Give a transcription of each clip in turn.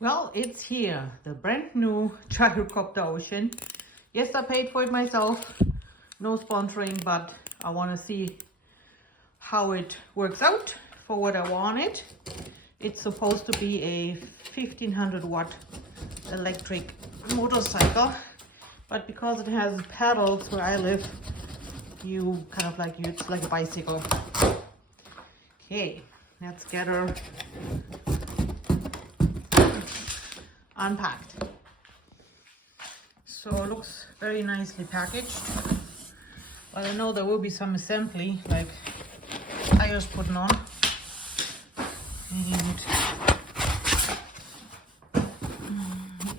Well, it's here, the brand new Gyrocopter Ocean. Yes, I paid for it myself, no sponsoring, but I want to see how it works out for what I want it. It's supposed to be a 1500 watt electric motorcycle, but because it has pedals where I live, you kind of like, it's like a bicycle. Okay, let's get her unpacked. So it looks very nicely packaged, but I know there will be some assembly, like tires putting on, and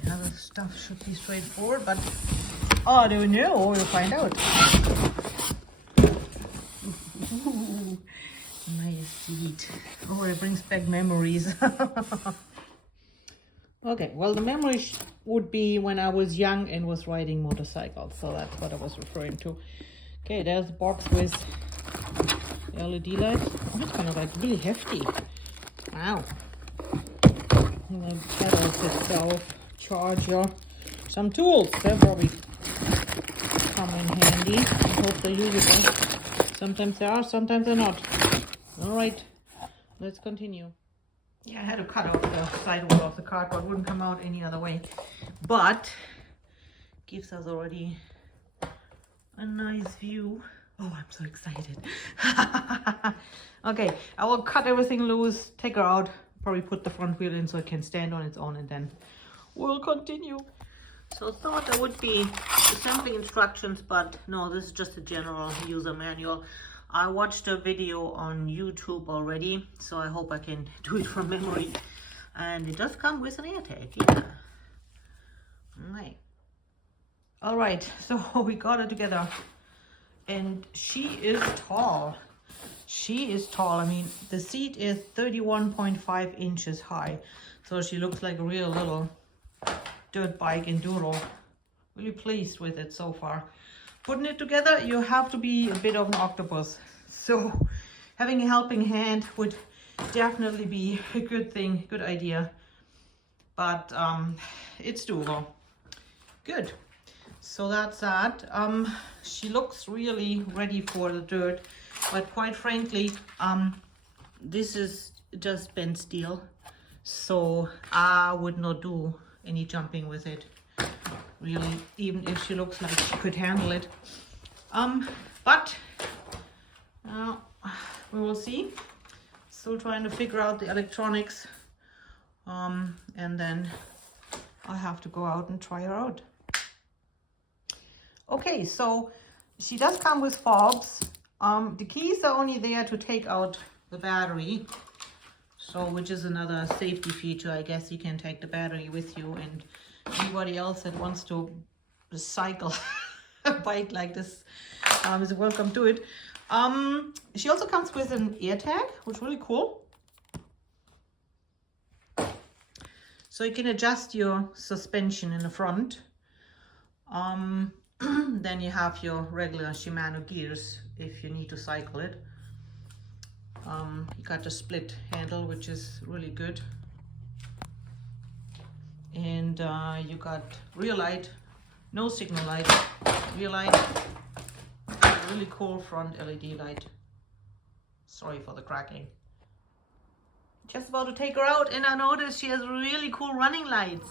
the other stuff should be straightforward, but I don't know, we'll find out. Ooh, nice seat. Oh, it brings back memories. Okay, well, the memory would be when I was young and was riding motorcycles, so that's what I was referring to. Okay, there's the box with LED lights. Oh, it's kind of like really hefty. Wow. And then pedals itself, charger, some tools. They'll probably come in handy. I hope they're usable. Sometimes they are, sometimes they're not. All right, let's continue. Yeah, I had to cut out the sidewall of the cardboard. Wouldn't come out any other way. But gives us already a nice view. Oh, I'm so excited. Okay, I will cut everything loose, take her out, probably put the front wheel in so it can stand on its own, and then we'll continue. So I thought there would be assembly instructions, but no, this is just a general user manual. I watched a video on YouTube already, so I hope I can do it from memory. And it does come with an air tag, yeah. All right, so we got it together. And she is tall. She is tall. I mean, the seat is 31.5 inches high. So she looks like a real little dirt bike enduro. Really pleased with it so far. Putting it together, you have to be a bit of an octopus. So having a helping hand would definitely be a good thing, good idea. But it's doable. Good. So that's that. She looks really ready for the dirt, but quite frankly, this is just bent steel. So I would not do any jumping with it. Really, even if she looks like she could handle it. But we will see. Still trying to figure out the electronics. And then I have to go out and try her out. Okay, so she does come with fobs. The keys are only there to take out the battery. So, which is another safety feature. I guess you can take the battery with you, and anybody else that wants to cycle a bike like this is welcome to it. She also comes with an air tag, which is really cool. So you can adjust your suspension in the front. Then you have your regular Shimano gears if you need to cycle it. You got the split handle, which is really good. And you got rear light, no signal light, rear light, really cool front LED light. Sorry for the cracking. Just about to take her out, and I noticed she has really cool running lights.